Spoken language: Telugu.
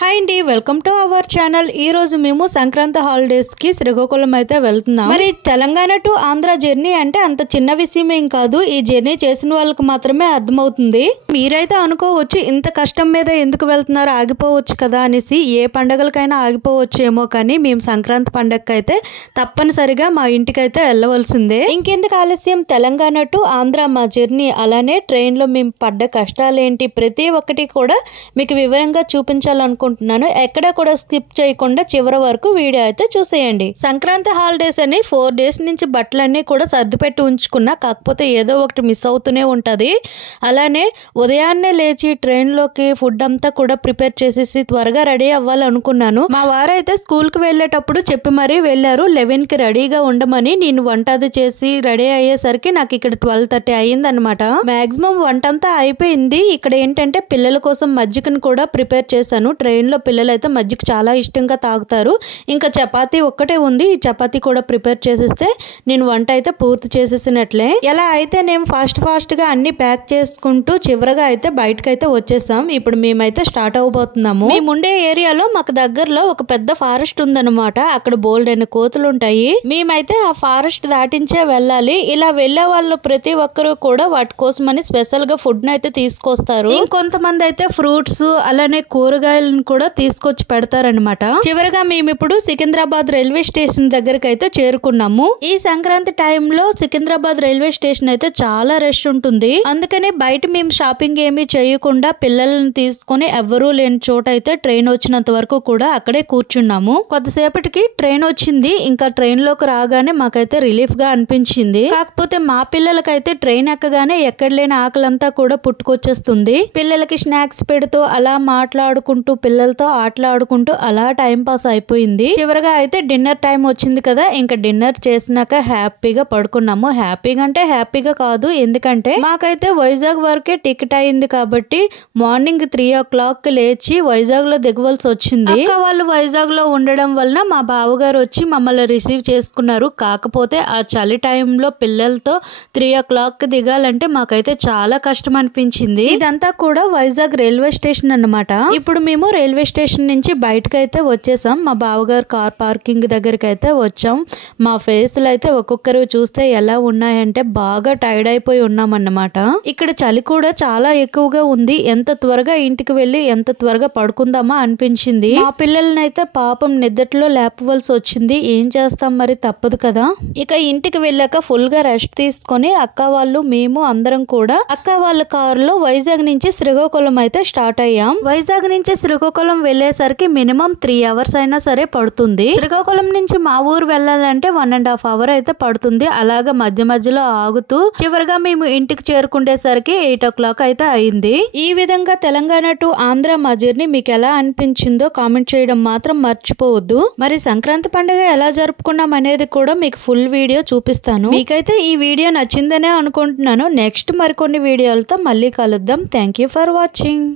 హాయ్ అండి, వెల్కమ్ టు అవర్ ఛానల్. ఈ రోజు మేము సంక్రాంతి హాలిడేస్ కి శ్రీకాకుళం అయితే వెళ్తున్నాం. మరి తెలంగాణ టు ఆంధ్ర జర్నీ అంటే అంత చిన్న విషయం ఏం కాదు. ఈ జర్నీ చేసిన వాళ్ళకి మాత్రమే అర్థమవుతుంది. మీరైతే అనుకోవచ్చు ఇంత కష్టం మీద ఎందుకు వెళ్తున్నారు, ఆగిపోవచ్చు కదా అనేసి. ఏ పండగలకైనా ఆగిపోవచ్చేమో, కానీ మేము సంక్రాంతి పండగకి అయితే తప్పనిసరిగా మా ఇంటికైతే వెళ్ళవలసిందే. ఇంకెందుకు ఆలస్యం, తెలంగాణ టు ఆంధ్ర మా జర్నీ, అలానే ట్రైన్ లో మేము పడ్డ కష్టాలేంటి ప్రతి ఒక్కటి కూడా మీకు వివరంగా చూపించాలనుకుంటున్నాను. ఎక్కడ కూడా స్కిప్ చేయకుండా చివరి వరకు వీడియో అయితే చూసేయండి. సంక్రాంతి హాలిడేస్ అని 4 days నుంచి బట్టలన్నీ కూడా సర్దిపెట్టి ఉంచుకున్నా, కాకపోతే ఏదో ఒకటి మిస్ అవుతూనే ఉంటది. అలానే ఉదయాన్నే లేచి ట్రైన్ లోకి ఫుడ్ అంతా కూడా ప్రిపేర్ చేసేసి త్వరగా రెడీ అవ్వాలనుకున్నాను. మా వారైతే స్కూల్ కి వెళ్ళేటప్పుడు చెప్పి మరీ వెళ్ళారు 11 కి రెడీగా ఉండమని. నేను వంట అది చేసి రెడీ అయ్యేసరికి నాకు ఇక్కడ 12:30 అయ్యింది అనమాట. మాక్సిమం వంట అంతా అయిపోయింది. ఇక్కడ ఏంటంటే పిల్లల కోసం మజ్జిగను కూడా ప్రిపేర్ చేశాను. ట్రైన్ లో పిల్లలు అయితే మజ్జిగ చాలా ఇష్టంగా తాగుతారు. ఇంకా చపాతీ ఒక్కటే ఉంది, ఈ చపాతీ కూడా ప్రిపేర్ చేసేస్తే నేను వంట అయితే పూర్తి చేసేసినట్లే. ఎలా అయితే నేను ఫాస్ట్ గా అన్ని ప్యాక్ చేసుకుంటూ చివరగా అయితే బయటకైతే వచ్చేసాం. ఇప్పుడు మేమైతే స్టార్ట్ అవబోతున్నాము. మేముండే ఏరియాలో మాకు దగ్గరలో ఒక పెద్ద ఫారెస్ట్ ఉందన్నమాట. అక్కడ బోల్డ్ అయిన కోతులు ఉంటాయి. మేమైతే ఆ ఫారెస్ట్ దాటించే వెళ్ళాలి. ఇలా వెళ్లే వాళ్ళు ప్రతి ఒక్కరు కూడా వాటి కోసమని స్పెషల్ గా ఫుడ్ అయితే తీసుకొస్తారు. ఇంకొంతమంది అయితే ఫ్రూట్స్ అలానే కూరగాయలను కూడా తీసుకొచ్చి పెడతారనమాట. చివరిగా మేము ఇప్పుడు సికింద్రాబాద్ రైల్వే స్టేషన్ దగ్గరికి అయితే చేరుకున్నాము. ఈ సంక్రాంతి టైంలో సికింద్రాబాద్ రైల్వే స్టేషన్ అయితే చాలా రష్ ఉంటుంది. అందుకనే బయట మేము షాపింగ్ ఏమీ చేయకుండా పిల్లల్ని తీసుకుని ఎవ్వరూ లేని చోట అయితే ట్రైన్ వచ్చినంత వరకు కూడా అక్కడే కూర్చున్నాము. కొద్దిసేపటికి ట్రైన్ వచ్చింది. ఇంకా ట్రైన్ లోకి రాగానే మాకైతే రిలీఫ్ గా అనిపించింది. కాకపోతే మా పిల్లలకైతే ట్రైన్ ఎక్కగానే ఎక్కడ లేని ఆకలంతా కూడా పుట్టుకొచ్చేస్తుంది. పిల్లలకి స్నాక్స్ పెడుతూ అలా మాట్లాడుకుంటూ పిల్లలతో ఆటలాడుకుంటూ అలా టైం పాస్ అయిపోయింది. చివరిగా అయితే డిన్నర్ టైం వచ్చింది కదా, ఇంకా డిన్నర్ చేసినాక హ్యాపీగా పడుకున్నాము. హ్యాపీగా అంటే హ్యాపీగా కాదు, ఎందుకంటే మాకైతే వైజాగ్ వరకే టికెట్ అయింది కాబట్టి మార్నింగ్ 3 o'clock లేచి వైజాగ్ లో దిగవలసి వచ్చింది. అక్క వాళ్ళు వైజాగ్ లో ఉండడం వలన మా బావగారు వచ్చి మమ్మల్ని రిసీవ్ చేసుకున్నారు. కాకపోతే ఆ చలి టైంలో పిల్లలతో 3 o'clock దిగాలంటే మాకైతే చాలా కష్టం అనిపించింది. ఇదంతా కూడా వైజాగ్ రైల్వే స్టేషన్ అన్నమాట. ఇప్పుడు మేము రైల్వే స్టేషన్ నుంచి బయటకైతే వచ్చేసాం. మా బావగారు కార్ పార్కింగ్ దగ్గరికి అయితే వచ్చాం. మా ఫేస్లు అయితే ఒక్కొక్కరు చూస్తే ఎలా ఉన్నాయంటే బాగా టైర్డ్ అయిపోయి ఉన్నామన్నమాట. ఇక్కడ చలి కూడా చాలా ఎక్కువగా ఉంది. ఎంత త్వరగా ఇంటికి వెళ్ళి ఎంత త్వరగా పడుకుందామా అనిపించింది. మా పిల్లల్ని అయితే పాపం నిద్దట్లో లేపవలసి వచ్చింది. ఏం చేస్తాం మరి, తప్పదు కదా. ఇక ఇంటికి వెళ్ళాక ఫుల్ గా రెస్ట్ తీసుకొని అక్క వాళ్ళు మేము అందరం కూడా అక్క వాళ్ళ కారులో వైజాగ్ నుంచి శ్రీకాకుళం అయితే స్టార్ట్ అయ్యాం. వైజాగ్ నుంచి శ్రీకాకుళం వెళ్ళేసరికి మినిమం 3 hours అయినా సరే పడుతుంది. శ్రీకాకుళం నుంచి మా ఊరు వెళ్ళాలంటే 1.5 hour అయితే పడుతుంది. అలాగా మధ్య మధ్యలో ఆగుతూ చివరిగా మేము ఇంటికి చేరుకునేసరికి 8 o'clock అయితే అయింది. ఈ విధంగా తెలంగాణ టు ఆంధ్ర మా జర్నీ మీకు ఎలా అనిపించిందో కామెంట్ చేయడం మాత్రం మర్చిపోవద్దు. మరి సంక్రాంతి పండుగ ఎలా జరుపుకున్నాం అనేది కూడా మీకు ఫుల్ వీడియో చూపిస్తాను. మీకైతే ఈ వీడియో నచ్చిందనే అనుకుంటున్నాను. నెక్స్ట్ మరికొన్ని వీడియోలతో మళ్ళీ కలుద్దాం. Thank you for watching.